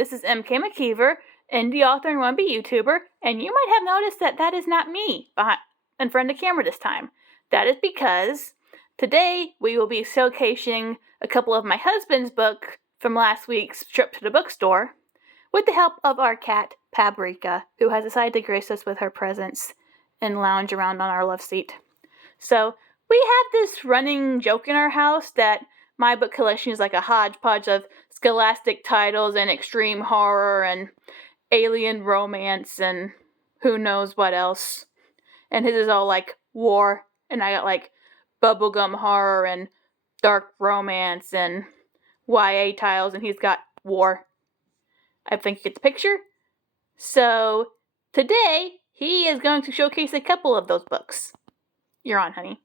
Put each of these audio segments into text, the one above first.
This is MK McKeever, indie author and wannabe YouTuber, and you might have noticed that is not me in front of the camera this time. That is because today we will be showcasing a couple of my husband's book from last week's trip to the bookstore with the help of our cat, Paprika, who has decided to grace us with her presence and lounge around on our love seat. So, we have this running joke in our house that my book collection is like a hodgepodge of scholastic titles and extreme horror and alien romance and who knows what else. And his is all like war, and I got like bubblegum horror and dark romance and YA titles, and he's got war. I think you get the picture. So, today, he is going to showcase a couple of those books. You're on, honey.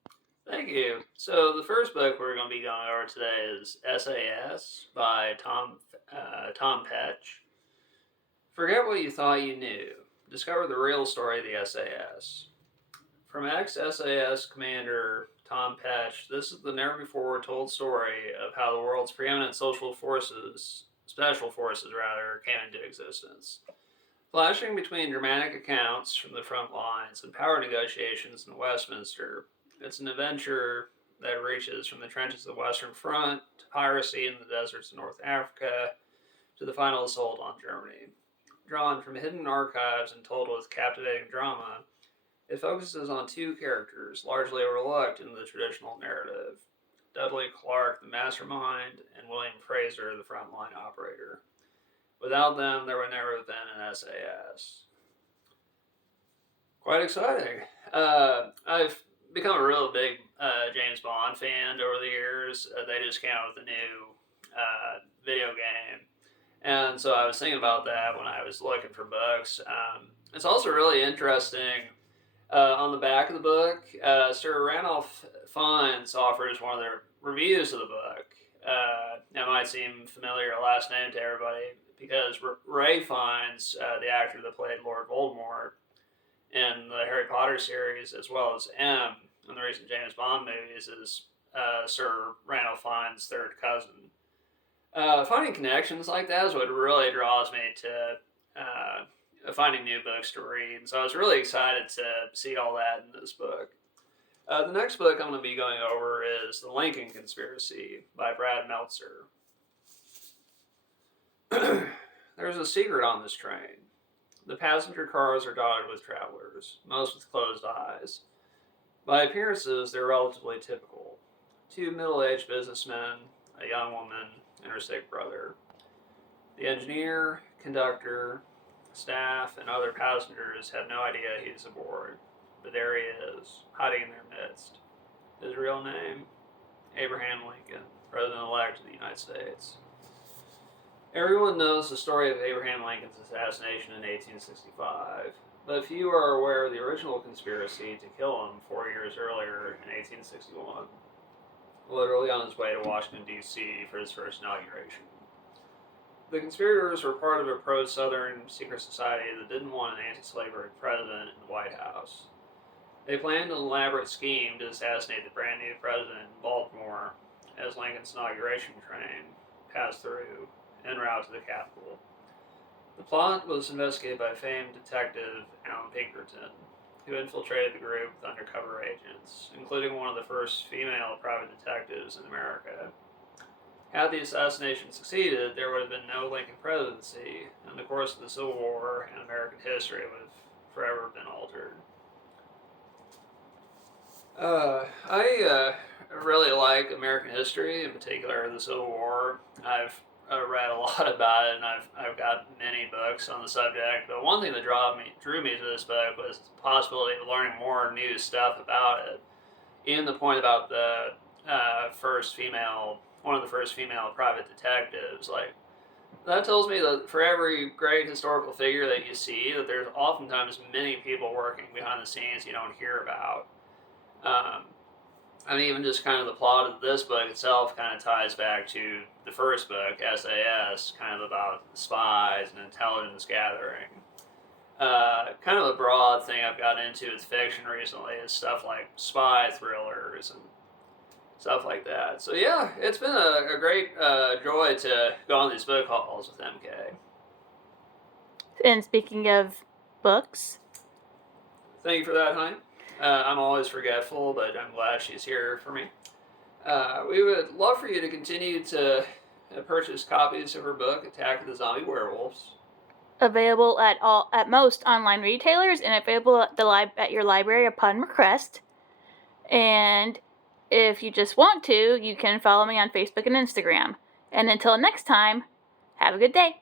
Thank you. So the first book we're going to be going over today is SAS by Tom Petch. Forget what you thought you knew. Discover the real story of the SAS. From ex-SAS commander Tom Petch, this is the never-before-told story of how the world's preeminent special forces came into existence. Flashing between dramatic accounts from the front lines and power negotiations in Westminster, it's an adventure that reaches from the trenches of the Western Front to piracy in the deserts of North Africa to the final assault on Germany. Drawn from hidden archives and told with captivating drama, it focuses on two characters largely overlooked in the traditional narrative: Dudley Clark, the mastermind, and William Fraser, the frontline operator. Without them, there would never have been an SAS. Quite exciting. I've become a real big James Bond fan over the years. They just came out with a new video game. And so I was thinking about that when I was looking for books. It's also really interesting. On the back of the book, Sir Ranulph Fiennes offers one of the reviews of the book. That might seem familiar last name to everybody because Ray Fiennes, the actor that played Lord Voldemort in the Harry Potter series, as well as M in the recent James Bond movies, is Sir Ranulph Fiennes' third cousin. Finding connections like that is what really draws me to finding new books to read. And so I was really excited to see all that in this book. The next book I'm going to be going over is The Lincoln Conspiracy by Brad Meltzer. There's a secret on this train. The passenger cars are dotted with travelers, most with closed eyes. By appearances, they're relatively typical. Two middle-aged businessmen, a young woman, and her sick brother. The engineer, conductor, staff, and other passengers have no idea he's aboard, but there he is, hiding in their midst. His real name? Abraham Lincoln, President-elect of the United States. Everyone knows the story of Abraham Lincoln's assassination in 1865, but few are aware of the original conspiracy to kill him 4 years earlier in 1861, literally on his way to Washington, D.C. for his first inauguration. The conspirators were part of a pro-Southern secret society that didn't want an anti-slavery president in the White House. They planned an elaborate scheme to assassinate the brand new president in Baltimore as Lincoln's inauguration train passed through en route to the Capitol. The plot was investigated by famed detective Alan Pinkerton, who infiltrated the group with undercover agents, including one of the first female private detectives in America. Had the assassination succeeded, there would have been no Lincoln presidency, and the course of the Civil War and American history would have forever been altered. I really like American history, in particular the Civil War. I've read a lot about it, and I've got many books on the subject. But one thing that drew me to this book was the possibility of learning more new stuff about it. Even the point about the one of the first female private detectives, like that tells me that for every great historical figure that you see, that there's oftentimes many people working behind the scenes you don't hear about. I mean, even just kind of the plot of this book itself kind of ties back to the first book, SAS, kind of about spies and intelligence gathering. Kind of a broad thing I've gotten into with fiction recently is stuff like spy thrillers and stuff like that. So yeah, it's been a great joy to go on these book hauls with MK. And speaking of books, Thank you for that, honey. I'm always forgetful, but I'm glad she's here for me. We would love for you to continue to purchase copies of her book, Attack of the Zombie Werewolves. available at most online retailers and available at your library upon request. And if you just want to, you can follow me on Facebook and Instagram. And until next time, have a good day.